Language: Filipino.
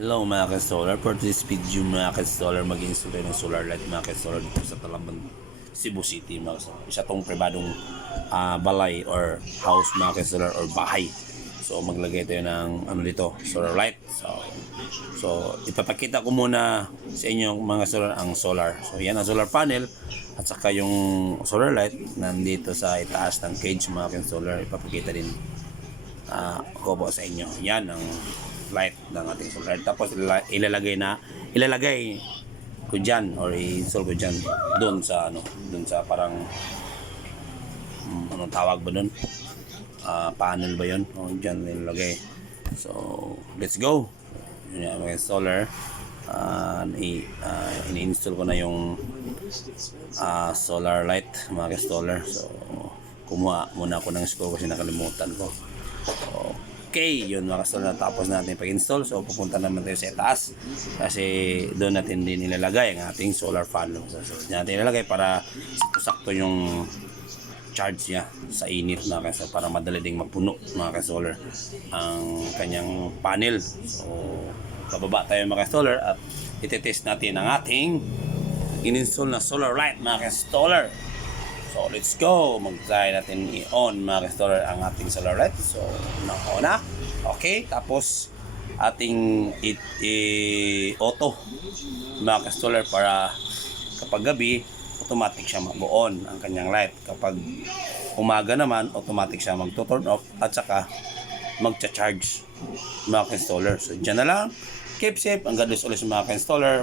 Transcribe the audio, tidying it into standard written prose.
Hello mga ka-solar, for this video mga ka-solar, mag-install tayo ng solar light mga ka-solar dito sa Talamban, Cebu City mga ka-solar. Isa tong pribadong balay or house mga ka-solar or bahay. So maglagay tayo ng ano dito, solar light. So ipapakita ko muna sa inyo mga solar ang solar. So yan ang solar panel at saka yung solar light nandito sa itaas ng cage mga ka-solar. Ipapakita din ko po sa inyo. Yan ang light ng ating solar. Tapos ilalagay ko dyan or i-install ko dyan doon sa doon sa parang anong tawag ba doon, panel ba yun, dyan ilalagay. So let's go. Yun yung mga solar. Ini-install ko na yung solar light mga ka-solar. So kumuha muna ako ng screw kasi nakalimutan ko. Okay, yun mga ka-solar, tapos natin pag-install. So pupunta naman tayo sa taas kasi doon natin din nilalagay ang ating solar panel. So natin ilalagay para sakto yung charge niya sa init mga ka-solar, para madali ding mapuno mga ka-solar ang kanyang panel. So bababa tayo mga ka-solar at itetest natin ang ating in-install na solar light mga ka-solar. So let's go, mag-try natin i-on mga ka-solar ang ating solar light. So na. Okay, tapos ating i-auto mga ka-solar para kapag gabi automatic siya mag-on ang kanyang light. Kapag umaga naman automatic siya mag-turn off at saka mag-charge mga ka-solar. So dyan na lang, keep safe, ang God bless ulit mga ka-solar.